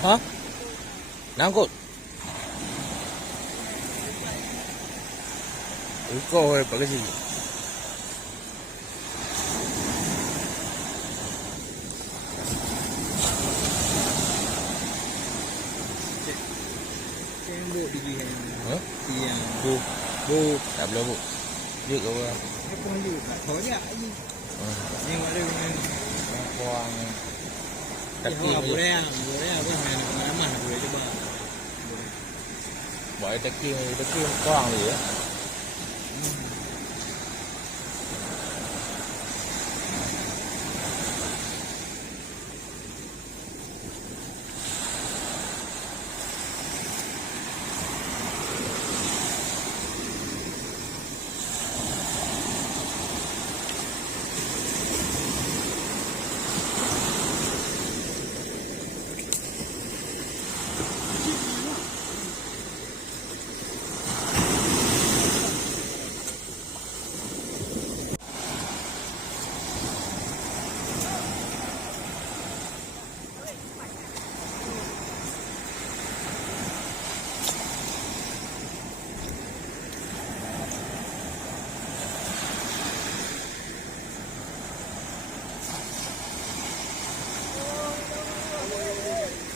Hah? Nangkut? Kau pakai sini. Tembok di yang. Hah? Yang. Bu. Tak boleh bu. Dia kau orang. Apa lagi? Tak tahu ni. Yang ada yang Kuang. Tapi boleh apa main pengalaman boleh coba. Buat taki kuang dia.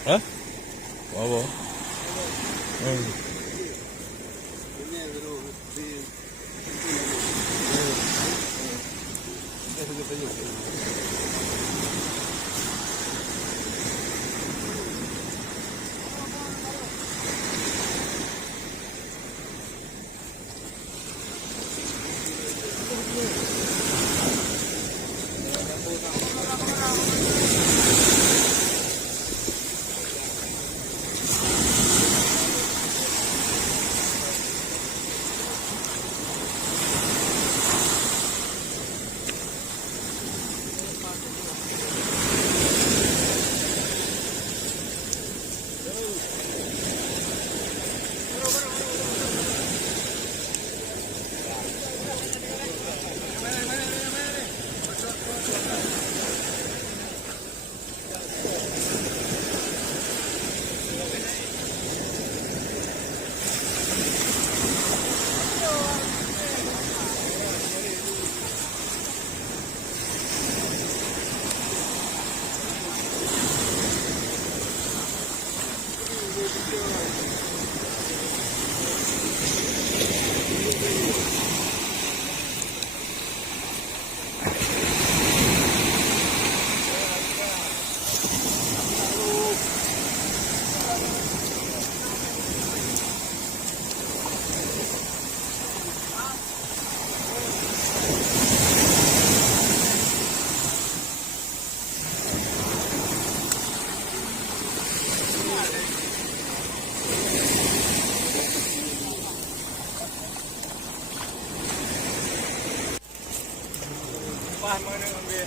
Hah? Apa? Pas mana ambil.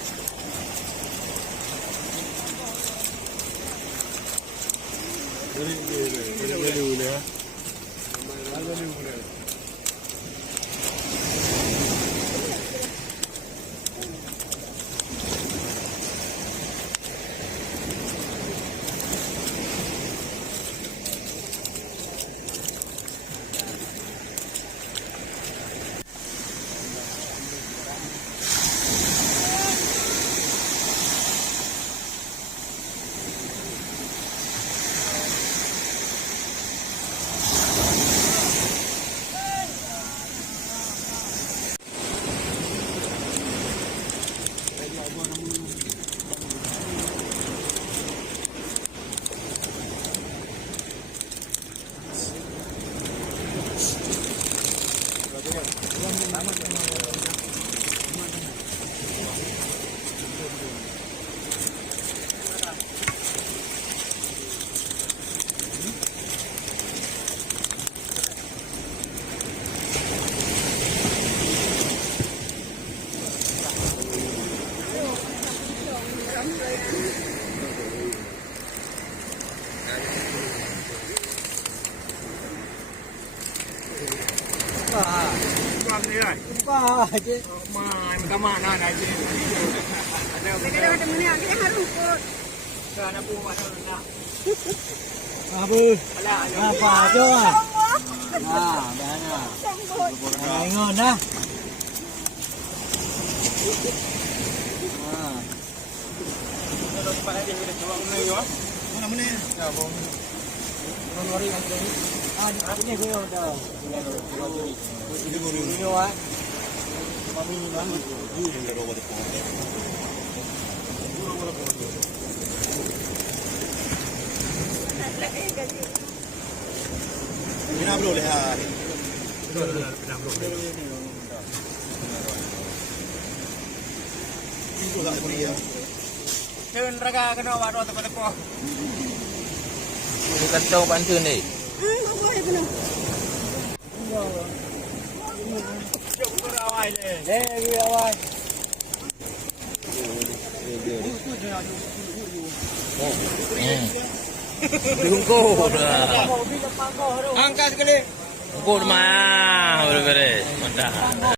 Boleh ya. Boleh. Aje. Minta mana aja. Ada mana kita harus ikut. Kerana pun mana nak. Apa? Apa tu? Dana. Ingat dah. Kalau pada dia kita coba mana yo? Mana? Ya, bom. Lori lagi. Ini gue dah. Ini gue yo ah. Pindah bro lihat. Pindah bro. Itu tak boleh ya. Kau neraka kena wadah tempat-tempat. Ini kacau pantun ni. Boleh benar. Awal ni. Awal. Diungkup dah. Angkat sekali. Ungkup mah, beres. Mantap.